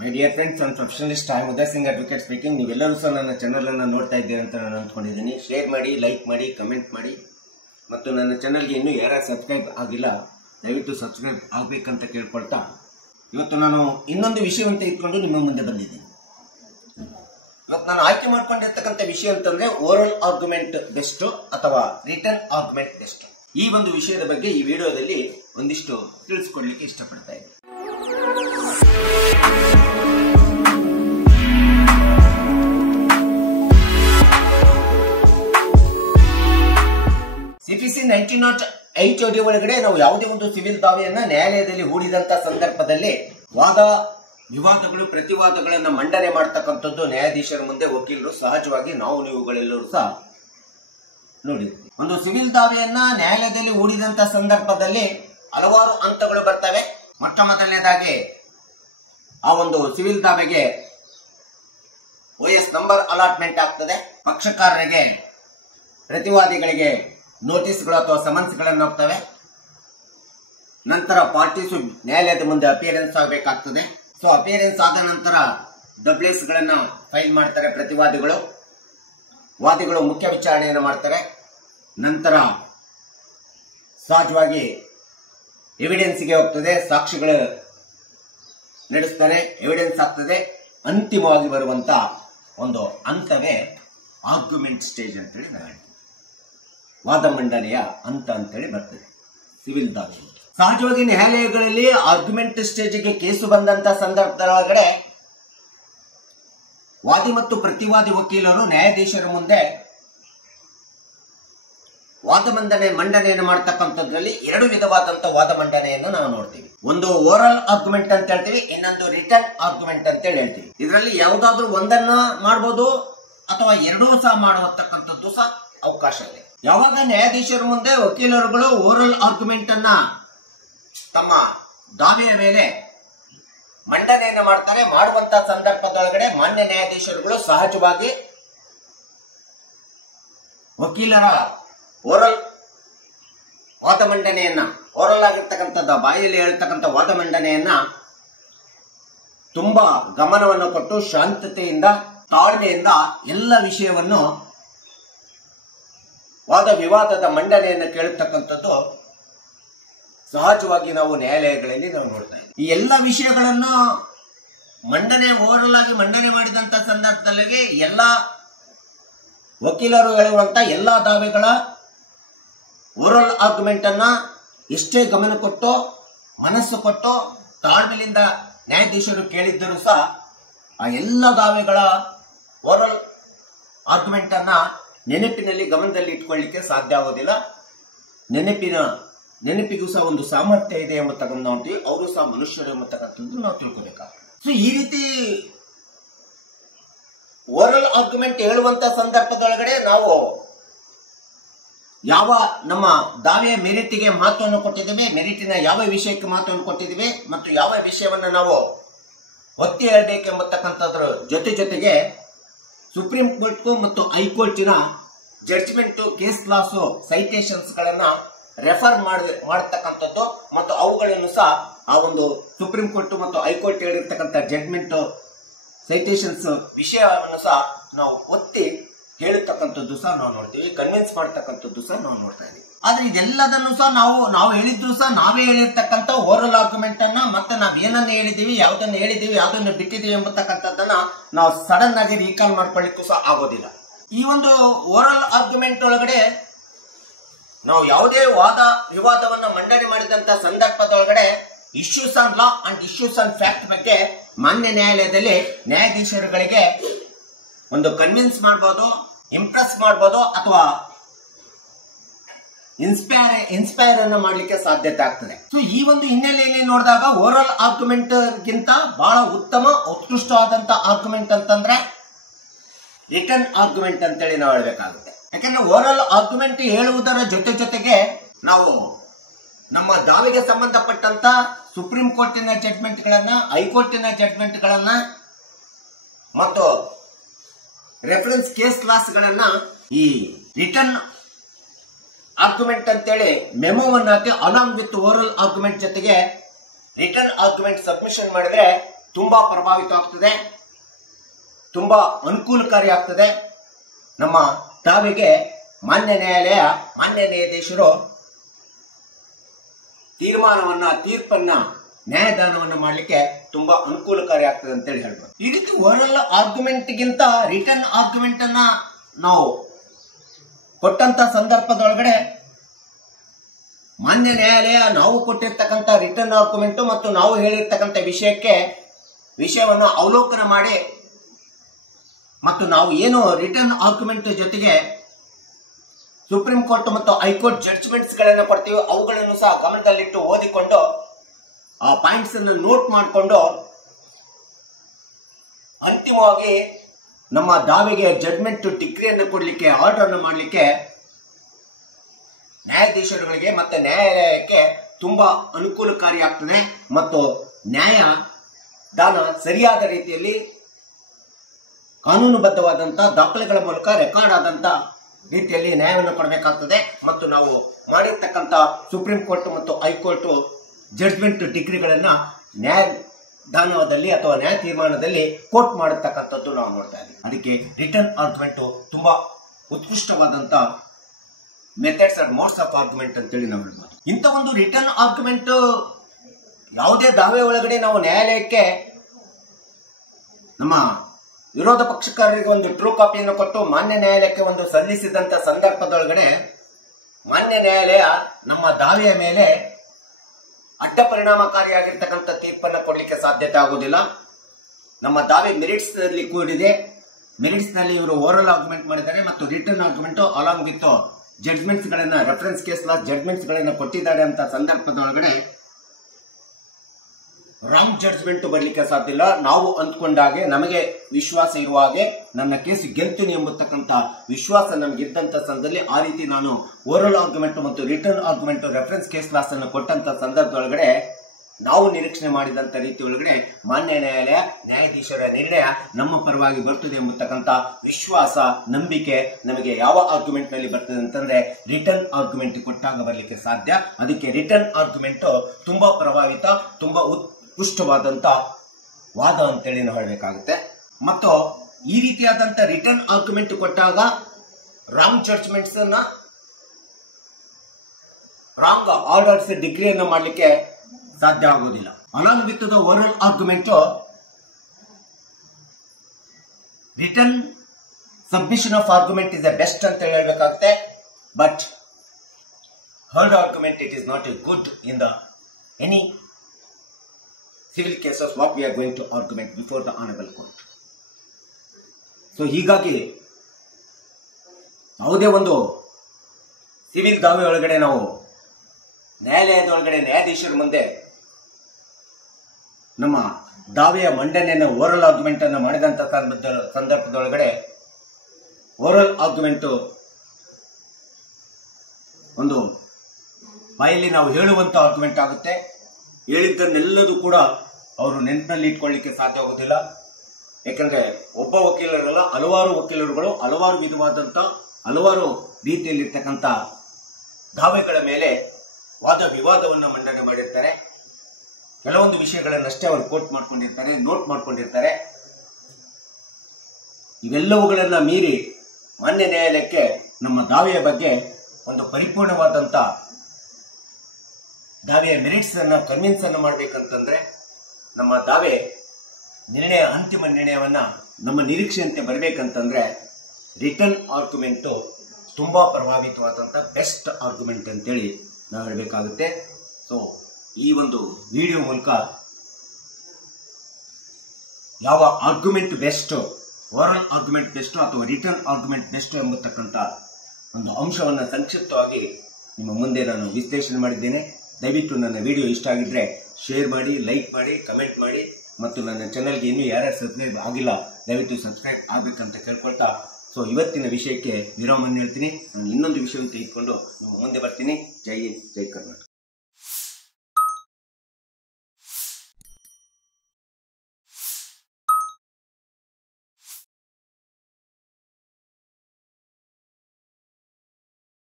My dear friends, ನಾನು professionalist Uday Singh advocate speaking. ನೀವೆಲ್ಲರೂ ಸಹ ನನ್ನ ಚಾನಲನ್ನು ನೋಡ್ತಾ ಇದ್ದೀರಿ ಅಂತ ನಾನು ಅಂದ್ಕೊಂಡಿದ್ದೀನಿ. ಶೇರ್ ಮಾಡಿ, ಲೈಕ್ ಮಾಡಿ, ಕಮೆಂಟ್ ಮಾಡಿ, ಮತ್ತು ನನ್ನ ಚಾನಲ್ಗೆ ಇನ್ನೂ ಯಾರು ಸಬ್ಸ್ಕ್ರೈಬ್ ಆಗಿಲ್ಲ ದಯವಿಟ್ಟು ಸಬ್ಸ್ಕ್ರೈಬ್ ಆಗಬೇಕಂತ ಕೇಳ್ಕೊಳ್ತಾ ಇವತ್ತು ನಾನು ಇನ್ನೊಂದು ವಿಷಯವಂತ ಇಟ್ಕೊಂಡು ನಿಮ್ಮ ಮುಂದೆ ಬಂದಿದ್ದೀನಿ. ಇವತ್ತು ನಾನು ಆಯ್ಕೆ ಮಾಡ್ಕೊಂಡಿರ್ತಕ್ಕಂಥ ವಿಷಯ ಅಂತಂದ್ರೆ ಓರಲ್ ಆರ್ಗ್ಯುಮೆಂಟ್ ಬೆಸ್ಟ್ ಅಥವಾ ರಿಟರ್ನ್ ಆರ್ಗ್ಯುಮೆಂಟ್ ಬೆಸ್ಟ್. ಈ ಒಂದು ವಿಷಯದ ಬಗ್ಗೆ ಈ ವಿಡಿಯೋದಲ್ಲಿ ಒಂದಿಷ್ಟು ತಿಳಿಸ್ಕೊಡ್ಲಿಕ್ಕೆ ಇಷ್ಟಪಡ್ತಾ ಇದ್ದೀನಿ. ಸಿಪಿಸಿ 1908 ಅಡಿ ಒಳಗಡೆ ನಾವು ಯಾವುದೇ ಒಂದು ಸಿವಿಲ್ ದಾವೆಯನ್ನ ನ್ಯಾಯಾಲಯದಲ್ಲಿ ಹೂಡಿದಂತ ಸಂದರ್ಭದಲ್ಲಿ ವಾದ ವಿವಾದಗಳು ಪ್ರತಿವಾದಗಳನ್ನ ಮಂಡನೆ ಮಾಡತಕ್ಕಂಥದ್ದು ನ್ಯಾಯಾಧೀಶರ ಮುಂದೆ ವಕೀಲರು ಸಹಜವಾಗಿ ನಾವು ನೀವುಗಳೆಲ್ಲರೂ ಸಹ ನೋಡಿದ್ವಿ. ಒಂದು ಸಿವಿಲ್ ದಾವೆಯನ್ನ ನ್ಯಾಯಾಲಯದಲ್ಲಿ ಹೂಡಿದಂತ ಸಂದರ್ಭದಲ್ಲಿ ಹಲವಾರು ಹಂತಗಳು ಬರ್ತವೆ. ಮೊಟ್ಟ ಮೊದಲನೇದಾಗಿ ಆ ಒಂದು ಸಿವಿಲ್ ದಾವೆಗೆ OS ನಂಬರ್ ಅಲಾಟ್ಮೆಂಟ್ ಆಗ್ತದೆ. ಪಕ್ಷಕಾರರಿಗೆ ಪ್ರತಿವಾದಿಗಳಿಗೆ ನೋಟಿಸ್ಗಳು ಅಥವಾ ಸಮನ್ಸ್ಗಳನ್ನು ಹೋಗ್ತವೆ. ನಂತರ ಪಾರ್ಟೀಸು ನ್ಯಾಯಾಲಯದ ಮುಂದೆ ಅಪಿಯರೆನ್ಸ್ ಆಗಬೇಕಾಗ್ತದೆ. ಸೊ ಅಪಿಯರೆನ್ಸ್ ಆದ ನಂತರ ಡಬ್ಲ್ಯೂಸ್ ಗಳನ್ನ ಫೈಲ್ ಮಾಡ್ತಾರೆ ಪ್ರತಿವಾದಿಗಳು. ವಾದಿಗಳು ಮುಖ್ಯ ವಿಚಾರಣೆಯನ್ನು ಮಾಡ್ತಾರೆ. ನಂತರ ಸಹಜವಾಗಿ ಎವಿಡೆನ್ಸ್ಗೆ ಹೋಗ್ತದೆ, ಸಾಕ್ಷಿಗಳು ನಡೆಸ್ತಾರೆ, ಎವಿಡೆನ್ಸ್ ಆಗ್ತದೆ. ಅಂತಿಮವಾಗಿ ಬರುವಂತ ಒಂದು ಹಂತವೇ ಆರ್ಗ್ಯುಮೆಂಟ್ ಸ್ಟೇಜ್ ಅಂತೇಳಿ ನಾವು ಹೇಳ್ತೀವಿ. ವಾದ ಮಂಡನೆಯ ಹಂತ ಅಂತೇಳಿ ಬರ್ತದೆ ಸಿವಿಲ್ ದಾವೆ. ಸಹಜವಾಗಿ ನ್ಯಾಯಾಲಯಗಳಲ್ಲಿ ಆರ್ಗ್ಯುಮೆಂಟ್ ಸ್ಟೇಜ್ಗೆ ಕೇಸು ಬಂದಂತ ಸಂದರ್ಭದೊಳಗಡೆ ವಾದಿ ಮತ್ತು ಪ್ರತಿವಾದಿ ವಕೀಲರು ನ್ಯಾಯಾಧೀಶರ ಮುಂದೆ ವಾದ ಮಂಡನೆಯನ್ನು ಮಾಡ್ತಕ್ಕಂಥದ್ರಲ್ಲಿ ಎರಡು ವಿಧವಾದಂತ ವಾದ ಮಂಡನೆಯನ್ನು ನಾವು ನೋಡ್ತೀವಿ. ಒಂದು ಓರಲ್ ಆರ್ಗ್ಯುಮೆಂಟ್ ಅಂತ ಹೇಳ್ತೀವಿ, ಇನ್ನೊಂದು ರಿಟರ್ನ್ ಆರ್ಗ್ಯುಮೆಂಟ್ ಅಂತ ಹೇಳ್ತೀವಿ. ಇದರಲ್ಲಿ ಯಾವುದಾದ್ರೂ ಒಂದನ್ನ ಮಾಡಬಹುದು ಅಥವಾ ಎರಡೂ ಸಹ ಮಾಡತಕ್ಕಂಥದ್ದು ಸಹ ಅವಕಾಶ ಇದೆ. ಯಾವಾಗ ನ್ಯಾಯಾಧೀಶರ ಮುಂದೆ ವಕೀಲರುಗಳು ಓರಲ್ ಆರ್ಗ್ಯುಮೆಂಟ್ ಅನ್ನ ತಮ್ಮ ದಾವೆಯ ಮೇಲೆ ಮಂಡನೆಯನ್ನು ಮಾಡ್ತಾರೆ, ಮಾಡುವಂತಹ ಸಂದರ್ಭದೊಳಗಡೆ ಮಾನ್ಯ ನ್ಯಾಯಾಧೀಶರುಗಳು ಸಹಜವಾಗಿ ವಕೀಲರ ಓರಲ್ ವಾದ ಮಂಡನೆಯನ್ನ, ಓರಲ್ ಆಗಿರ್ತಕ್ಕಂಥದ್ದು ಬಾಯಲ್ಲಿ ಹೇಳ್ತಕ್ಕಂಥ ವಾದ ಮಂಡನೆಯನ್ನ ತುಂಬಾ ಗಮನವನ್ನು ಕೊಟ್ಟು ಶಾಂತತೆಯಿಂದ ತಾಳ್ಮೆಯಿಂದ ಎಲ್ಲ ವಿಷಯವನ್ನು ವಾದ ವಿವಾದದ ಮಂಡನೆಯನ್ನು ಕೇಳತಕ್ಕಂಥದ್ದು ಸಹಜವಾಗಿ ನಾವು ನ್ಯಾಯಾಲಯಗಳಲ್ಲಿ ನಾವು ನೋಡ್ತಾ ಇದ್ದೀವಿ. ಈ ಎಲ್ಲ ವಿಷಯಗಳನ್ನು ಓರಲ್ ಆಗಿ ಮಂಡನೆ ಮಾಡಿದಂತ ಸಂದರ್ಭದಲ್ಲಿ ಎಲ್ಲ ವಕೀಲರು ಹೇಳುವಂತ ಎಲ್ಲಾ ದಾವೆಗಳ ಓರಲ್ ಆರ್ಗ್ಯುಮೆಂಟ್ ಅನ್ನ ಎಷ್ಟೇ ಗಮನ ಕೊಟ್ಟು ಮನಸ್ಸು ಕೊಟ್ಟು ತಾಳ್ಮೆಯಿಂದ ನ್ಯಾಯಾಧೀಶರು ಕೇಳಿದ್ದರೂ ಸಹ ಆ ಎಲ್ಲ ದಾವೆಗಳ ಓರಲ್ ಆರ್ಗ್ಯುಮೆಂಟ್ ಅನ್ನ ನೆನಪಿನಲ್ಲಿ ಗಮನದಲ್ಲಿ ಇಟ್ಕೊಳ್ಳಿಕ್ಕೆ ಸಾಧ್ಯ ಆಗೋದಿಲ್ಲ. ನೆನಪಿಗೂ ಸಹ ಒಂದು ಸಾಮರ್ಥ್ಯ ಇದೆ ಎಂಬತಕ್ಕಂಥ ನೋಡ್ತೀವಿ. ಅವರು ಸಹ ಮನುಷ್ಯರು ಎಂಬತಕ್ಕಂಥದ್ದು ನಾವು ತಿಳ್ಕೋಬೇಕಾಗ್ತದೆ. ಸೊ ಈ ರೀತಿ ಓರಲ್ ಆರ್ಗ್ಯುಮೆಂಟ್ ಹೇಳುವಂತ ಸಂದರ್ಭದೊಳಗಡೆ ನಾವು ಯಾವ ನಮ್ಮ ದಾವೆಯ ಮೆರಿಟಿಗೆ ಮಹತ್ವವನ್ನು ಕೊಟ್ಟಿದ್ದೇವೆ, ಮೆರಿಟಿನ ಯಾವ ವಿಷಯಕ್ಕೆ ಮಹತ್ವವನ್ನು ಕೊಟ್ಟಿದ್ದೇವೆ ಮತ್ತು ಯಾವ ವಿಷಯವನ್ನ ನಾವು ಒತ್ತಿ ಹೇಳಬೇಕೆಂಬತಕ್ಕಂಥದ್ರ ಜೊತೆಗೆ ಸುಪ್ರೀಂ ಕೋರ್ಟ್ ಮತ್ತು ಹೈಕೋರ್ಟಿನ ಜಡ್ಜ್ಮೆಂಟ್, ಕೇಸ್ ಲಾಸು, ಸೈಟೇಷನ್ಸ್ ಗಳನ್ನ ರೆಫರ್ ಮಾಡತಕ್ಕಂಥದ್ದು ಮತ್ತು ಅವುಗಳನ್ನು ಸಹ ಆ ಒಂದು ಸುಪ್ರೀಂ ಕೋರ್ಟ್ ಮತ್ತು ಹೈಕೋರ್ಟ್ ಹೇಳಿರ್ತಕ್ಕಂಥ ಜಡ್ಜ್ಮೆಂಟ್, ಸೈಟೇಷನ್ಸ್ ವಿಷಯವನ್ನು ಸಹ ನಾವು ಒತ್ತಿ ಹೇಳತಕ್ಕಂಥದ್ದು ಸಹ ನಾವು ನೋಡ್ತೀವಿ, ಕನ್ವಿನ್ಸ್ ಮಾಡತಕ್ಕಂಥದ್ದು ಸಹ ನಾವು ನೋಡ್ತಾ ಇದ್ದೀವಿ. ಆದ್ರೆ ಇದೆಲ್ಲದನ್ನು ಸಹ ನಾವು ಹೇಳಿದ್ರು ಸಹ ನಾವೇ ಹೇಳಿರ್ತಕ್ಕಂಥ ಓರಲ್ ಆರ್ಗ್ಯುಮೆಂಟ್ ಅನ್ನ ಮತ್ತೆ ನಾವ್ ಏನನ್ನ ಹೇಳಿದೀವಿ, ಯಾವ್ದನ್ನ ಹೇಳಿದೀವಿ, ಯಾವ್ದನ್ನ ಬಿಟ್ಟಿದೀವಿ ಎಂಬತಕ್ಕಂಥದ್ದನ್ನ ನಾವು ಸಡನ್ ಆಗಿ ರೀಕಾಲ್ ಮಾಡ್ಕೊಳ್ಳಿಕ್ಕೂ ಸಹ ಆಗೋದಿಲ್ಲ. ಈ ಒಂದು ಓರಲ್ ಆರ್ಗ್ಯುಮೆಂಟ್ ಒಳಗಡೆ ನಾವು ಯಾವುದೇ ವಾದ ವಿವಾದವನ್ನ ಮಂಡನೆ ಮಾಡಿದಂತ ಸಂದರ್ಭದೊಳಗಡೆ issues on law and issues on fact ಬಗ್ಗೆ ಮಾನ್ಯ ನ್ಯಾಯಾಲಯದಲ್ಲಿ ನ್ಯಾಯಾಧೀಶರುಗಳಿಗೆ ಒಂದು ಕನ್ವಿನ್ಸ್ ಮಾಡಬಹುದು, ಇಂಪ್ರೆಸ್ ಮಾಡಬಹುದು ಅಥವಾ ಇನ್ಸ್ಪೈರ್ ಅನ್ನ ಮಾಡ್ಲಿಕ್ಕೆ ಸಾಧ್ಯತೆ ಆಗ್ತದೆ. ಸೊ ಈ ಒಂದು ಹಿನ್ನೆಲೆಯಲ್ಲಿ ನೋಡಿದಾಗ ಓರಲ್ ಆರ್ಗ್ಯುಮೆಂಟ್ ಗಿಂತ ಬಹಳ ಉತ್ತಮ ಉತ್ಕೃಷ್ಟವಾದಂತ ಆರ್ಗ್ಯುಮೆಂಟ್ ಅಂತಂದ್ರೆ ರಿಟರ್ನ್ ಆರ್ಗ್ಯುಮೆಂಟ್ ಅಂತೇಳಿ ನಾವು ಹೇಳ್ಬೇಕಾಗುತ್ತೆ. ಯಾಕಂದ್ರೆ ಓರಲ್ ಆರ್ಗ್ಯುಮೆಂಟ್ ಹೇಳುವುದರ ಜೊತೆಗೆ ನಾವು ನಮ್ಮ ದಾವೆಗೆ ಸಂಬಂಧಪಟ್ಟಂತ ಸುಪ್ರೀಂ ಕೋರ್ಟಿನ ಜಡ್ಜ್ಮೆಂಟ್ ಗಳನ್ನ, ಹೈಕೋರ್ಟಿನ ಜಡ್ಜ್ಮೆಂಟ್ ಗಳನ್ನ ಮತ್ತು ರೆಫರೆನ್ಸ್ ಕೇಸ್ ಲಾಸ್ ಗಳನ್ನ ಈ ರಿಟರ್ನ್ ಆರ್ಗ್ಯುಮೆಂಟ್ ಅಂತೇಳಿ ಮೆಮೋವನ್ನು ಹಾಕಿ ಅಲಾಂಗ್ ವಿತ್ ಓರಲ್ ಆರ್ಗ್ಯುಮೆಂಟ್ ಜೊತೆಗೆ ರಿಟರ್ನ್ ಆರ್ಗ್ಯುಮೆಂಟ್ ಸಬ್ಮಿಷನ್ ಮಾಡಿದ್ರೆ ತುಂಬಾ ಪ್ರಭಾವಿತ ಆಗ್ತದೆ, ತುಂಬಾ ಅನುಕೂಲಕಾರಿ ಆಗ್ತದೆ. ನಮ್ಮ ದಾವೆಗೆ ಮಾನ್ಯ ನ್ಯಾಯಾಧೀಶರು ತೀರ್ಪನ್ನ ನ್ಯಾಯದಾನವನ್ನು ಮಾಡಲಿಕ್ಕೆ ತುಂಬಾ ಅನುಕೂಲಕಾರಿ ಆಗ್ತದೆ ಅಂತೇಳಿ ಹೇಳ್ಬೋದು. ಈ ರೀತಿ ಓರಲ್ ಆರ್ಗ್ಯುಮೆಂಟ್ಗಿಂತ ರಿಟರ್ನ್ ಆರ್ಗ್ಯುಮೆಂಟ್ ಅನ್ನ ನಾವು ಕೊಟ್ಟಂತ ಸಂದರ್ಭದೊಳಗಡೆ ಮಾನ್ಯ ನ್ಯಾಯಾಲಯ ನಾವು ಕೊಟ್ಟಿರ್ತಕ್ಕಂಥ ರಿಟರ್ನ್ ಆರ್ಗ್ಯುಮೆಂಟ್ ಮತ್ತು ನಾವು ಹೇಳಿರ್ತಕ್ಕಂಥ ವಿಷಯವನ್ನ ಅವಲೋಕನ ಮಾಡಿ ಮತ್ತು ನಾವು ಏನು ರಿಟರ್ನ್ ಆರ್ಗ್ಯುಮೆಂಟ್ ಜೊತೆಗೆ ಸುಪ್ರೀಂ ಕೋರ್ಟ್ ಮತ್ತು ಹೈಕೋರ್ಟ್ ಜಡ್ಜ್ಮೆಂಟ್ಸ್ ಗಳನ್ನು ಕೊಡ್ತೀವಿ, ಅವುಗಳನ್ನು ಸಹ ಗಮನದಲ್ಲಿಟ್ಟು ಓದಿಕೊಂಡು ಆ ಪಾಯಿಂಟ್ಸ್ ಅನ್ನು ನೋಟ್ ಮಾಡಿಕೊಂಡು ಅಂತಿಮವಾಗಿ ನಮ್ಮ ದಾವೆಗೆ ಜಡ್ಜ್ಮೆಂಟ್ ಡಿಗ್ರಿಯನ್ನು ಕೊಡಲಿಕ್ಕೆ ಆರ್ಡರ್ ಅನ್ನು ಮಾಡಲಿಕ್ಕೆ ನ್ಯಾಯಾಧೀಶರುಗಳಿಗೆ ಮತ್ತೆ ನ್ಯಾಯಾಲಯಕ್ಕೆ ತುಂಬಾ ಅನುಕೂಲಕಾರಿ ಆಗ್ತದೆ ಮತ್ತು ನ್ಯಾಯದಾನ ಸರಿಯಾದ ರೀತಿಯಲ್ಲಿ ಕಾನೂನುಬದ್ಧವಾದಂತಹ ದಾಖಲೆಗಳ ಮೂಲಕ ರೆಕಾರ್ಡ್ ಆದಂತ ರೀತಿಯಲ್ಲಿ ನ್ಯಾಯವನ್ನು ಕೊಡಬೇಕಾಗ್ತದೆ. ಮತ್ತು ನಾವು ಮಾಡಿರ್ತಕ್ಕಂಥ ಸುಪ್ರೀಂ ಕೋರ್ಟ್ ಮತ್ತು ಹೈಕೋರ್ಟ್ ಜಡ್ಜ್ಮೆಂಟ್ ಡಿಗ್ರಿಗಳನ್ನ ನ್ಯಾಯದಾನದಲ್ಲಿ ಅಥವಾ ನ್ಯಾಯ ತೀರ್ಮಾನದಲ್ಲಿ ಕೋಟ್ ಮಾಡತಕ್ಕಂಥದ್ದು ನಾವು ನೋಡ್ತಾ ಇದ್ದೀವಿ. ಅದಕ್ಕೆ ರಿಟರ್ನ್ ಆರ್ಗ್ಯುಮೆಂಟ್ ತುಂಬಾ ಉತ್ಕೃಷ್ಟವಾದಂತ methods and modes of argument ಅಂತೇಳಿ ನಾವು ಹೇಳ್ಬೋದು. ಇಂಥ ಒಂದು ರಿಟರ್ನ್ ಆರ್ಗ್ಯುಮೆಂಟ್ ಯಾವುದೇ ದಾವೆ ಒಳಗಡೆ ನಾವು ನ್ಯಾಯಾಲಯಕ್ಕೆ ನಮ್ಮ ವಿರೋಧ ಪಕ್ಷಕಾರರಿಗೆ ಒಂದು ಟ್ರೂ ಕಾಪಿಯನ್ನು ಕೊಟ್ಟು ಮಾನ್ಯ ನ್ಯಾಯಾಲಯಕ್ಕೆ ಒಂದು ಸಲ್ಲಿಸಿದಂತ ಸಂದರ್ಭದೊಳಗಡೆ ಮಾನ್ಯ ನ್ಯಾಯಾಲಯ ನಮ್ಮ ದಾವೆಯ ಮೇಲೆ ಅಡ್ಡ ಪರಿಣಾಮಕಾರಿಯಾಗಿರ್ತಕ್ಕಂಥ ತೀರ್ಪನ್ನು ಕೊಡಲಿಕ್ಕೆ ಸಾಧ್ಯತೆ ಆಗುವುದಿಲ್ಲ. ನಮ್ಮ ದಾವೆ ಮೆರಿಟ್ಸ್ ನಲ್ಲಿ ಕೂಡಿದೆ, ಮೆರಿಟ್ಸ್ ನಲ್ಲಿ ಇವರು ಓರಲ್ ಆರ್ಗ್ಯುಮೆಂಟ್ ಮಾಡಿದ್ದಾರೆ ಮತ್ತು return argument along with judgements ಗಳನ್ನ ರೆಫರೆನ್ಸ್ ಕೇಸ್ ಜಡ್ಜ್ಮೆಂಟ್ಸ್ ಗಳನ್ನ ಕೊಟ್ಟಿದ್ದಾರೆ ಅಂತ ಸಂದರ್ಭದೊಳಗಡೆ ರಾಂಗ್ ಜಡ್ಜ್ಮೆಂಟ್ ಬರ್ಲಿಕ್ಕೆ ಸಾಧ್ಯ ಇಲ್ಲ. ನಾವು ಅಂದ್ಕೊಂಡಾಗೆ ನಮಗೆ ವಿಶ್ವಾಸ ಇರುವ ಹಾಗೆ ನನ್ನ ಕೇಸ್ ಗೆಲ್ತೀನಿ ಎಂಬತಕ್ಕಂಥ ವಿಶ್ವಾಸ ನಮ್ಗೆ ಇದ್ದಂತ ಸಂದರ್ಭದಲ್ಲಿ ಆ ರೀತಿ ನಾನು ಓರಲ್ ಆರ್ಗ್ಯುಮೆಂಟ್ ಮತ್ತು return argument reference case class ಅನ್ನು ಕೊಟ್ಟಂತ ಸಂದರ್ಭದೊಳಗಡೆ ನಾವು ನಿರೀಕ್ಷಣೆ ಮಾಡಿದಂತ ರೀತಿ ಒಳಗಡೆ ಮಾನ್ಯ ನ್ಯಾಯಾಲಯ ನ್ಯಾಯಾಧೀಶರ ನಿರ್ಣಯ ನಮ್ಮ ಪರವಾಗಿ ಬರ್ತದೆ ಎಂಬತಕ್ಕಂಥ ವಿಶ್ವಾಸ ನಂಬಿಕೆ ನಮಗೆ ಯಾವ ಆರ್ಗ್ಯುಮೆಂಟ್ ನಲ್ಲಿ ಬರ್ತದೆ ಅಂತಂದ್ರೆ ರಿಟರ್ನ್ ಆರ್ಗ್ಯುಮೆಂಟ್ ಕೊಟ್ಟಾಗ ಬರ್ಲಿಕ್ಕೆ ಸಾಧ್ಯ. ಅದಕ್ಕೆ ರಿಟರ್ನ್ ಆರ್ಗ್ಯುಮೆಂಟ್ ತುಂಬಾ ಪ್ರಭಾವಿತ, ತುಂಬಾ ಉತ್ಕೃಷ್ಟವಾದಂತ ವಾದ ಅಂತೇಳಿ ನಾವು ಹೇಳಬೇಕಾಗುತ್ತೆ. ಮತ್ತು ಈ ರೀತಿಯಾದಂತ ರಿಟರ್ನ್ ಆರ್ಗ್ಯುಮೆಂಟ್ ಕೊಟ್ಟಾಗ ರಾಂಗ್ ಜಡ್ಜ್ಮೆಂಟ್ಸ್ ಅನ್ನ ರಾಂಗ್ ಆರ್ಡರ್ಸ್ ಡಿಗ್ರಿಯನ್ನು ಮಾಡಲಿಕ್ಕೆ ಸಾಧ್ಯ ಆಗುವುದಿಲ್ಲ. Along with the oral argument written submission of argument is the best ಅಂತ ಹೇಳಬೇಕಾಗುತ್ತೆ. But heard argument it is not a good in the any civil cases what we are going to argument before the honorable court. So ಹೀಗಾಗಿ ಯಾವುದೇ ಒಂದು civil ದಾವೆ ಒಳಗಡೆ ನಾವು ನ್ಯಾಯಾಲಯದ ಒಳಗಡೆ ನ್ಯಾಯಾಧೀಶರ ಮುಂದೆ ನಮ್ಮ ದಾವೆಯ ಮಂಡನೆಯನ್ನು ಓರಲ್ ಆರ್ಗ್ಯುಮೆಂಟ್ ಅನ್ನು ಮಾಡಿದಂತ ಸಂದರ್ಭದೊಳಗಡೆ ಓರಲ್ ಆರ್ಗ್ಯುಮೆಂಟ್ ಒಂದು ಬಾಯಲ್ಲಿ ನಾವು ಹೇಳುವಂತ ಆರ್ಗ್ಯುಮೆಂಟ್ ಆಗುತ್ತೆ. ಹೇಳಿದ್ದನ್ನೆಲ್ಲದೂ ಕೂಡ ಅವರು ನೆನಪಿನಲ್ಲಿ ಇಟ್ಕೊಳ್ಳಿಕ್ಕೆ ಸಾಧ್ಯ ಆಗುವುದಿಲ್ಲ. ಯಾಕಂದ್ರೆ ಒಬ್ಬ ವಕೀಲರಲ್ಲ, ಹಲವಾರು ವಕೀಲರುಗಳು ಹಲವಾರು ವಿಧವಾದಂತ ಹಲವಾರು ರೀತಿಯಲ್ಲಿರ್ತಕ್ಕಂಥ ದಾವೆಗಳ ಮೇಲೆ ವಾದ ವಿವಾದವನ್ನು ಮಂಡನೆ ಮಾಡಿರ್ತಾರೆ. ಕೆಲವೊಂದು ವಿಷಯಗಳನ್ನಷ್ಟೇ ಅವರು ಕೋಟ್ ಮಾಡ್ಕೊಂಡಿರ್ತಾರೆ, ನೋಟ್ ಮಾಡ್ಕೊಂಡಿರ್ತಾರೆ. ಇವೆಲ್ಲವುಗಳನ್ನ ಮೀರಿ ಮಾನ್ಯ ನ್ಯಾಯಾಲಯಕ್ಕೆ ನಮ್ಮ ದಾವೆಯ ಬಗ್ಗೆ ಒಂದು ಪರಿಪೂರ್ಣವಾದಂತ ದಾವೆಯ ಮೆರಿಟ್ಸ್ ಅನ್ನ ಕನ್ವಿನ್ಸ್ ಅನ್ನು ಮಾಡ್ಬೇಕಂತಂದ್ರೆ ನಮ್ಮ ದಾವೆ ನಿರ್ಣಯ ಅಂತಿಮ ನಿರ್ಣಯವನ್ನ ನಮ್ಮ ನಿರೀಕ್ಷೆಯಂತೆ ಬರಬೇಕಂತಂದ್ರೆ ರಿಟರ್ನ್ ಆರ್ಗ್ಯುಮೆಂಟ್ ತುಂಬಾ ಪ್ರಭಾವಿತವಾದಂತ ಬೆಸ್ಟ್ ಆರ್ಗ್ಯುಮೆಂಟ್ ಅಂತೇಳಿ ನಾವು ಹೇಳಬೇಕಾಗುತ್ತೆ. ಸೊ ಈ ಒಂದು ವಿಡಿಯೋ ಮೂಲಕ ಯಾವ argument best, oral argument best ಅಥವಾ ರಿಟರ್ನ್ ಆರ್ಗ್ಯುಮೆಂಟ್ ಬೆಸ್ಟ್ ಎಂಬತಕ್ಕಂಥ ಒಂದು ಅಂಶವನ್ನು ಸಂಕ್ಷಿಪ್ತವಾಗಿ ನಿಮ್ಮ ಮುಂದೆ ನಾನು ವಿಶ್ಲೇಷಣೆ ಮಾಡಿದ್ದೇನೆ. ದಯವಿಟ್ಟು ನನ್ನ ವಿಡಿಯೋ ಇಷ್ಟ ಆಗಿದ್ರೆ ಶೇರ್ ಮಾಡಿ, ಲೈಕ್ ಮಾಡಿ, ಕಮೆಂಟ್ ಮಾಡಿ ಮತ್ತು ನನ್ನ ಚಾನಲ್ಗೆ ಇನ್ನೂ ಯಾರ್ಯಾರು ಸಬ್ಸ್ಕ್ರೈಬ್ ಆಗಿಲ್ಲ ದಯವಿಟ್ಟು ಸಬ್ಸ್ಕ್ರೈಬ್ ಆಗಬೇಕಂತ ಕೇಳ್ಕೊಳ್ತಾ ಸೊ ಇವತ್ತಿನ ವಿಷಯಕ್ಕೆ ವಿರಾಮವನ್ನು ಹೇಳ್ತೀನಿ. ನಾನು ಇನ್ನೊಂದು ವಿಷಯವನ್ನು ತೆಗೆದುಕೊಂಡು ನಿಮ್ಮ ಮುಂದೆ ಬರ್ತೀನಿ. ಜೈ ಹಿಂದ್, ಜೈ ಕರ್ನಾಟಕ.